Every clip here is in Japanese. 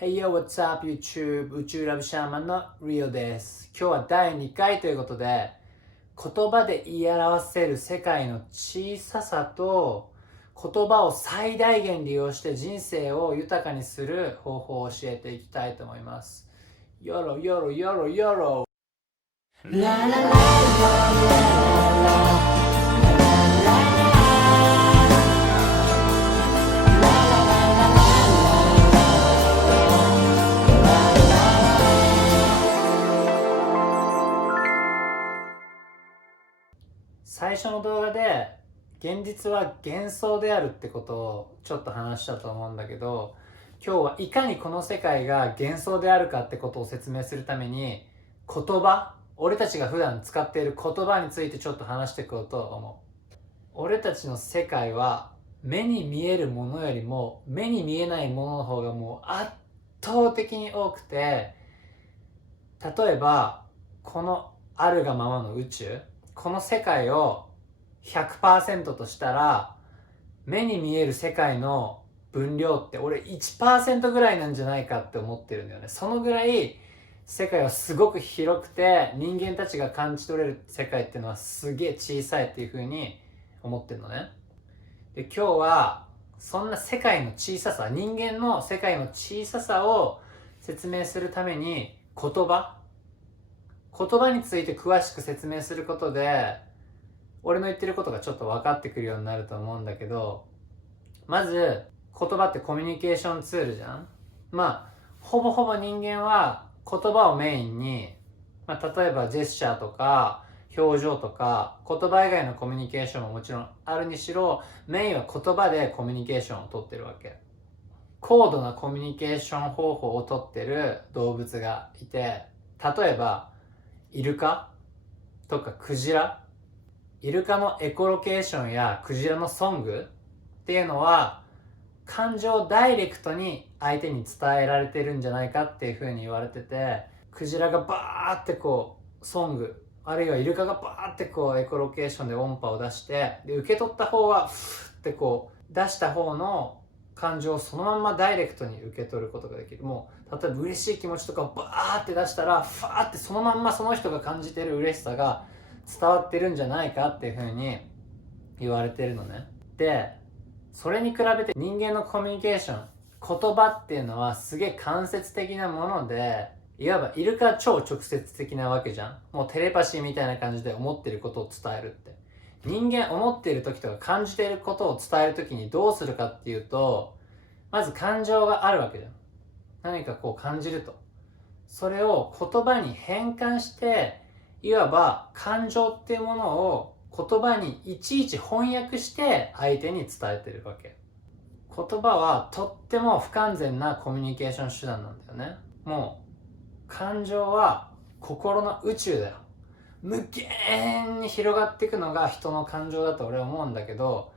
Hey yo, what's up YouTube? 宇宙ラブシャーマンのリオです。今日は第2回ということで、言葉で言い表せる世界の小ささと、言葉を最大限利用して人生を豊かにする方法を教えていきたいと思います。ヨロヨロヨロヨロ。ラララララララ最初の動画で現実は幻想であるってことをちょっと話したと思うんだけど、今日はいかにこの世界が幻想であるかってことを説明するために言葉、俺たちが普段使っている言葉についてちょっと話していこうと思う。俺たちの世界は目に見えるものよりも目に見えないものの方がもう圧倒的に多くて、例えばこのあるがままの宇宙、この世界を 100% としたら目に見える世界の分量って俺 1% ぐらいなんじゃないかって思ってるんだよね。そのぐらい世界はすごく広くて、人間たちが感じ取れる世界っていうのはすげえ小さいっていう風に思ってるのね。で、今日はそんな世界の小ささ、人間の世界の小ささを説明するために言葉について詳しく説明することで俺の言ってることがちょっと分かってくるようになると思うんだけど、まず言葉ってコミュニケーションツールじゃん。ほぼほぼ人間は言葉をメインに、例えばジェスチャーとか表情とか言葉以外のコミュニケーションももちろんあるにしろ、メインは言葉でコミュニケーションをとってるわけ。高度なコミュニケーション方法をとってる動物がいて、例えばイルカとかクジラ。イルカのエコロケーションやクジラのソングっていうのは感情をダイレクトに相手に伝えられてるんじゃないかっていう風に言われてて、クジラがバーってこうソング、あるいはイルカがバーってこうエコロケーションで音波を出して、で受け取った方はフーってこう出した方の感情をそのまんまダイレクトに受け取ることができる。もう例えば嬉しい気持ちとかをバーって出したらファーってそのまんまその人が感じてる嬉しさが伝わってるんじゃないかっていう風に言われてるのね。で、それに比べて人間のコミュニケーション、言葉っていうのはすげえ間接的なもので、いわばイルカは超直接的なわけじゃん。もうテレパシーみたいな感じで思ってることを伝えるって。人間思っている時とか感じていることを伝える時にどうするかっていうと、まず感情があるわけじゃん。何かこう感じると。それを言葉に変換して、いわば感情っていうものを言葉にいちいち翻訳して相手に伝えてるわけ。言葉はとっても不完全なコミュニケーション手段なんだよね。もう感情は心の宇宙だよ。無限に広がっていくのが人の感情だと俺は思うんだけど、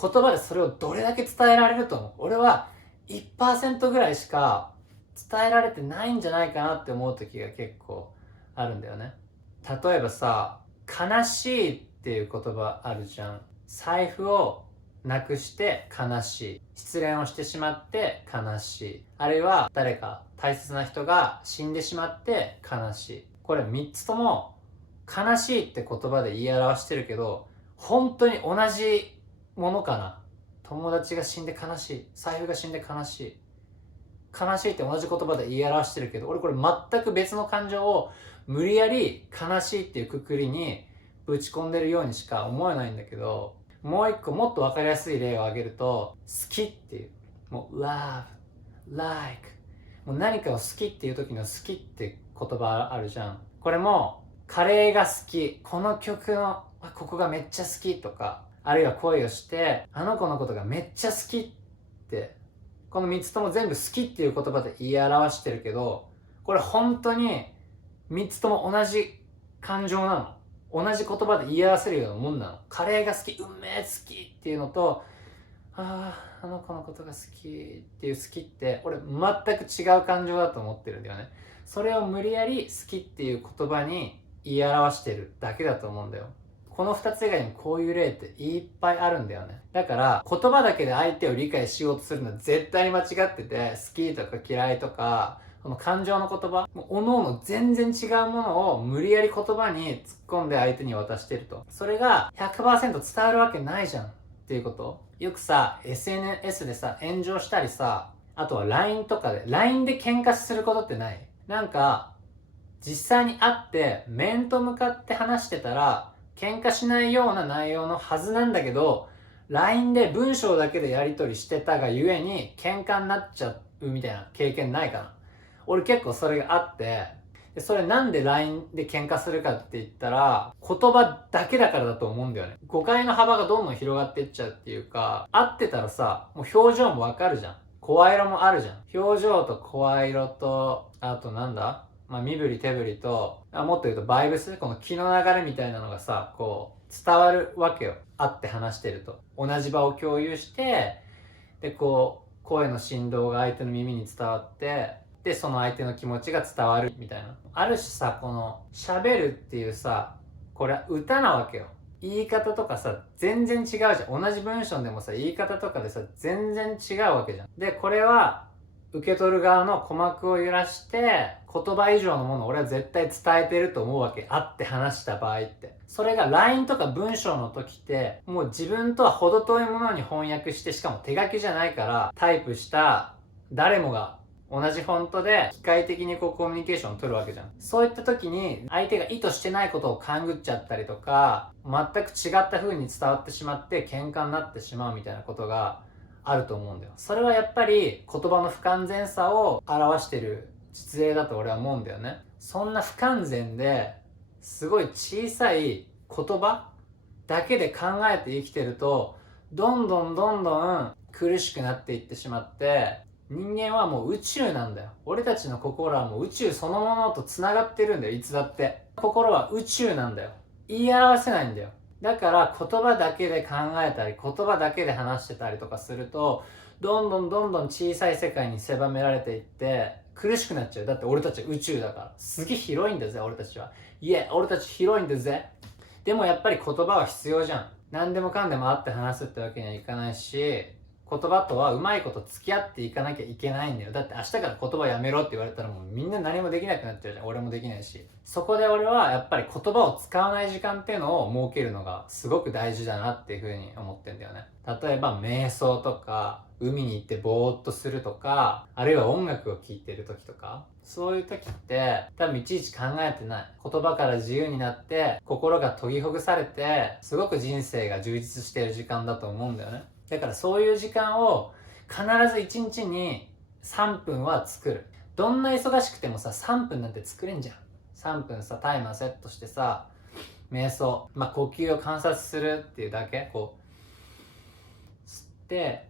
言葉でそれをどれだけ伝えられると思う？俺は 1% ぐらいしか伝えられてないんじゃないかなって思う時が結構あるんだよね。例えばさ、悲しいっていう言葉あるじゃん。財布をなくして悲しい、失恋をしてしまって悲しい、あるいは誰か大切な人が死んでしまって悲しい。これ3つとも悲しいって言葉で言い表してるけど、本当に同じものかな。友達が死んで悲しい、財布が死んで悲しい、悲しいって同じ言葉で言い表してるけど、俺これ全く別の感情を無理やり悲しいっていうくくりにぶち込んでるようにしか思えないんだけど、もう一個もっと分かりやすい例を挙げると、好きっていう、もう love, like、 もう何かを好きっていう時の好きって言葉あるじゃん。これもカレーが好き、この曲のここがめっちゃ好きとか、あるいは恋をしてあの子のことがめっちゃ好きって、この3つとも全部好きっていう言葉で言い表してるけど、これ本当に3つとも同じ感情なの。同じ言葉で言い表せるようなもんなの。カレーが好き、運命好きっていうのと、あの子のことが好きっていう好きって俺全く違う感情だと思ってるんだよね。それを無理やり好きっていう言葉に言い表してるだけだと思うんだよ。この2つ以外にもこういう例っていっぱいあるんだよね。だから言葉だけで相手を理解しようとするのは絶対に間違ってて、好きとか嫌いとかこの感情の言葉、おのおの全然違うものを無理やり言葉に突っ込んで相手に渡してると、それが 100% 伝わるわけないじゃんっていうこと。よくさ SNS でさ炎上したりさ、あとは LINE とかで LINE で喧嘩することってない？なんか実際に会って面と向かって話してたら喧嘩しないような内容のはずなんだけど、 LINE で文章だけでやり取りしてたがゆえに喧嘩になっちゃうみたいな経験ないかな？俺結構それがあって、それなんで LINE で喧嘩するかって言ったら言葉だけだからだと思うんだよね。誤解の幅がどんどん広がっていっちゃうっていうか、会ってたらさもう表情もわかるじゃん、声色もあるじゃん。表情と声色と、あとなんだ、身振り手振りと、もっと言うとバイブス、この気の流れみたいなのがさこう伝わるわけよ。会って話してると同じ場を共有して、でこう声の振動が相手の耳に伝わって、でその相手の気持ちが伝わるみたいな。ある種さこの喋るっていうさ、これは歌なわけよ。言い方とかさ全然違うじゃん。同じ文章でもさ言い方とかでさ全然違うわけじゃん。でこれは受け取る側の鼓膜を揺らして言葉以上のものを俺は絶対伝えてると思うわけ。会って話した場合って。それが LINE とか文章の時ってもう自分とは程遠いものに翻訳して、しかも手書きじゃないからタイプした誰もが同じフォントで機械的にこうコミュニケーションを取るわけじゃん。そういった時に相手が意図してないことを勘ぐっちゃったりとか、全く違った風に伝わってしまって喧嘩になってしまうみたいなことがあると思うんだよ。それはやっぱり言葉の不完全さを表してる実例だと俺は思うんだよね。そんな不完全ですごい小さい言葉だけで考えて生きてるとどんどん苦しくなっていってしまって、人間はもう宇宙なんだよ。俺たちの心はもう宇宙そのものと繋がってるんだよ。いつだって心は宇宙なんだよ。言い表せないんだよ。だから言葉だけで考えたり言葉だけで話してたりとかするとどんどん小さい世界に狭められていって苦しくなっちゃう。だって俺たちは宇宙だから。すげえ広いんだぜ俺たちは。いえ俺たち広いんだぜ。でもやっぱり言葉は必要じゃん。何でもかんでも会って話すってわけにはいかないし、言葉とはうまいこと付き合っていかなきゃいけないんだよ。だって明日から言葉やめろって言われたらもうみんな何もできなくなっちゃうじゃん。俺もできないし。そこで俺はやっぱり言葉を使わない時間っていうのを設けるのがすごく大事だなっていうふうに思ってんだよね。例えば瞑想とか海に行ってぼーっとするとか、あるいは音楽を聴いてる時とか、そういう時って多分いちいち考えてない。言葉から自由になって心が研ぎほぐされてすごく人生が充実している時間だと思うんだよね。だからそういう時間を必ず1日に3分は作る。どんな忙しくてもさ3分なんて作れんじゃん。3分さタイマーセットしてさ、瞑想、呼吸を観察するっていうだけ。こう吸って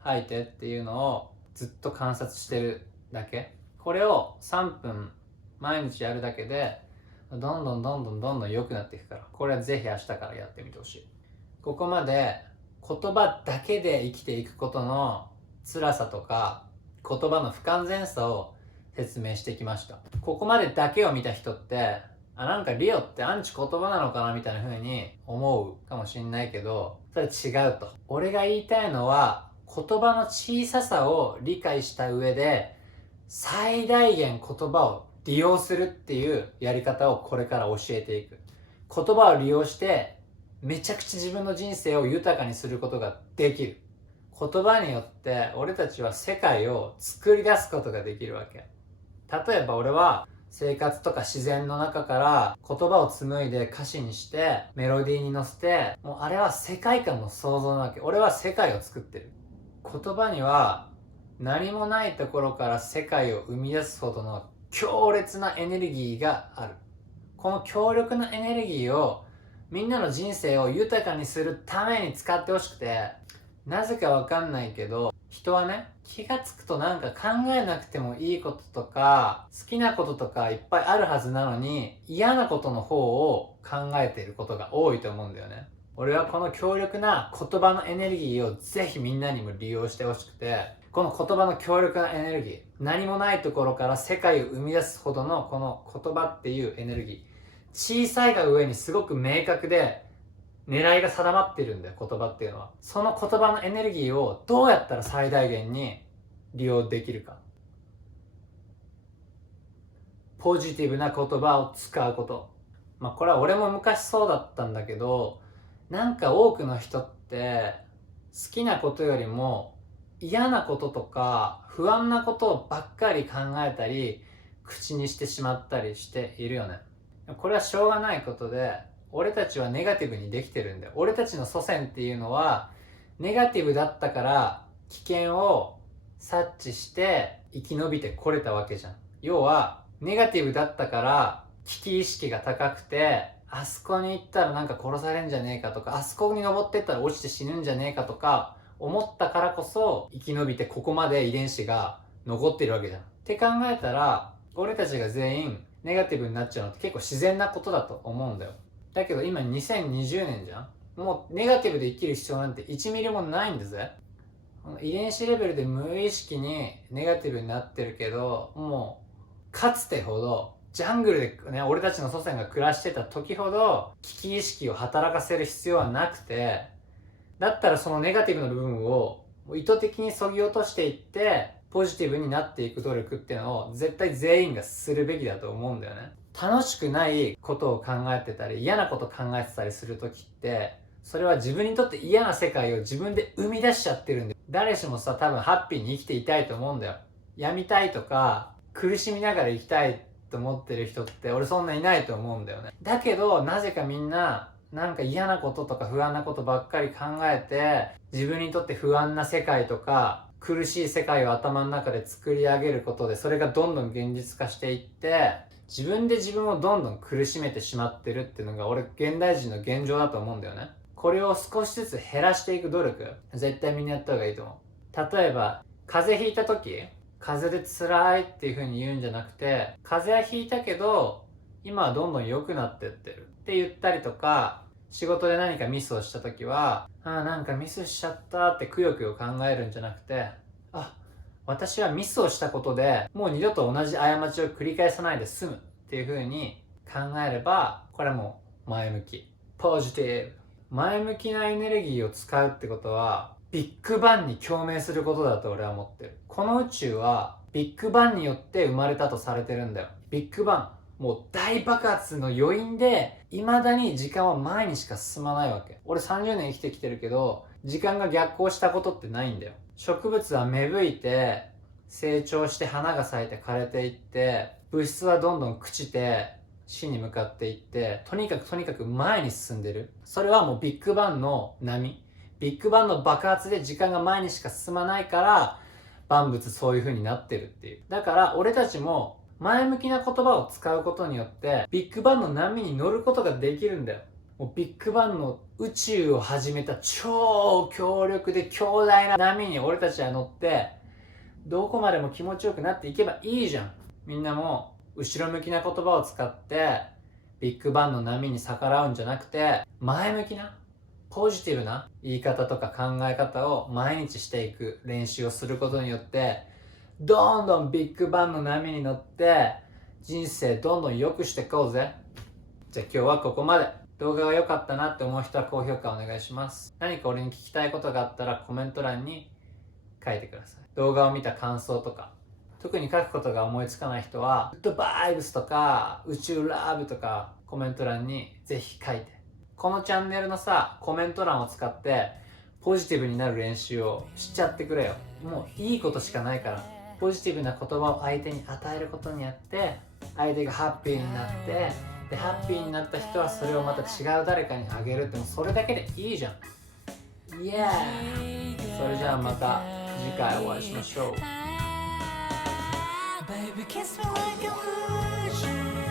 吐いてっていうのをずっと観察してるだけ。これを3分毎日やるだけでどんどん良くなっていくから、これはぜひ明日からやってみてほしい。ここまで言葉だけで生きていくことの辛さとか言葉の不完全さを説明してきました。ここまでだけを見た人ってなんかリオってアンチ言葉なのかなみたいな風に思うかもしんないけど、それ違うと。俺が言いたいのは言葉の小ささを理解した上で最大限言葉を利用するっていうやり方をこれから教えていく。言葉を利用してめちゃくちゃ自分の人生を豊かにすることができる。言葉によって俺たちは世界を作り出すことができるわけ。例えば俺は生活とか自然の中から言葉を紡いで歌詞にしてメロディーに乗せて、もうあれは世界観の創造なわけ。俺は世界を作ってる。言葉には何もないところから世界を生み出すほどの強烈なエネルギーがある。この強力なエネルギーをみんなの人生を豊かにするために使ってほしくて、なぜかわかんないけど人はね、気がつくとなんか考えなくてもいいこととか好きなこととかいっぱいあるはずなのに嫌なことの方を考えていることが多いと思うんだよね。俺はこの強力な言葉のエネルギーをぜひみんなにも利用してほしくて、この言葉の強力なエネルギー、何もないところから世界を生み出すほどのこの言葉っていうエネルギー、小さいが上にすごく明確で狙いが定まってるんだよ、言葉っていうのは。その言葉のエネルギーをどうやったら最大限に利用できるか。ポジティブな言葉を使うこと。これは俺も昔そうだったんだけど、なんか多くの人って好きなことよりも嫌なこととか不安なことばっかり考えたり口にしてしまったりしているよね。これはしょうがないことで、俺たちはネガティブにできてるんだよ。俺たちの祖先っていうのはネガティブだったから危険を察知して生き延びてこれたわけじゃん。要はネガティブだったから危機意識が高くて、あそこに行ったらなんか殺されんじゃねえかとか、あそこに登ってったら落ちて死ぬんじゃねえかとか思ったからこそ生き延びてここまで遺伝子が残ってるわけじゃん。って考えたら、俺たちが全員ネガティブになっちゃうのって結構自然なことだと思うんだよ。だけど今2020年じゃん。もうネガティブで生きる必要なんて1ミリもないんだぜ。遺伝子レベルで無意識にネガティブになってるけど、もうかつてほどジャングルでね、俺たちの祖先が暮らしてた時ほど危機意識を働かせる必要はなくて、だったらそのネガティブな部分を意図的に削ぎ落としていってポジティブになっていく努力っていうのを絶対全員がするべきだと思うんだよね。楽しくないことを考えてたり嫌なこと考えてたりする時って、それは自分にとって嫌な世界を自分で生み出しちゃってるんで、誰しもさ、多分ハッピーに生きていたいと思うんだよ。病みたいとか苦しみながら生きたいと思ってる人って俺そんないないと思うんだよね。だけどなぜかみんななんか嫌なこととか不安なことばっかり考えて、自分にとって不安な世界とか苦しい世界を頭の中で作り上げることで、それがどんどん現実化していって自分で自分をどんどん苦しめてしまってるっていうのが俺現代人の現状だと思うんだよね。これを少しずつ減らしていく努力、絶対みんなやった方がいいと思う。例えば風邪ひいた時、風邪で辛いっていう風に言うんじゃなくて、風邪はひいたけど今はどんどん良くなってってるって言ったりとか、仕事で何かミスをした時は、なんかミスしちゃったってくよくよ考えるんじゃなくて、私はミスをしたことでもう二度と同じ過ちを繰り返さないで済むっていう風に考えれば、これはもう前向き、ポジティブ、前向きなエネルギーを使うってことはビッグバンに共鳴することだと俺は思ってる。この宇宙はビッグバンによって生まれたとされてるんだよ。ビッグバン、もう大爆発の余韻で未だに時間は前にしか進まないわけ。俺30年生きてきてるけど時間が逆行したことってないんだよ。植物は芽吹いて成長して花が咲いて枯れていって、物質はどんどん朽ちて死に向かっていって、とにかく前に進んでる。それはもうビッグバンの波、ビッグバンの爆発で時間が前にしか進まないから万物そういう風になってるっていう。だから俺たちも前向きな言葉を使うことによってビッグバンの波に乗ることができるんだよ。もうビッグバンの宇宙を始めた超強力で強大な波に俺たちは乗ってどこまでも気持ちよくなっていけばいいじゃん。みんなも後ろ向きな言葉を使ってビッグバンの波に逆らうんじゃなくて、前向きなポジティブな言い方とか考え方を毎日していく練習をすることによって、どんどんビッグバンの波に乗って人生どんどん良くしていこうぜ。じゃあ今日はここまで。動画が良かったなって思う人は高評価お願いします。何か俺に聞きたいことがあったらコメント欄に書いてください。動画を見た感想とか、特に書くことが思いつかない人はグッドバイブスとか宇宙ラブとかコメント欄にぜひ書いて、このチャンネルのさコメント欄を使ってポジティブになる練習をしちゃってくれよ。もういいことしかないから。ポジティブな言葉を相手に与えることによって相手がハッピーになって、でハッピーになった人はそれをまた違う誰かにあげるって、もうそれだけでいいじゃん。イエーイ。それじゃあまた次回お会いしましょう。Baby, kiss me like a virgin.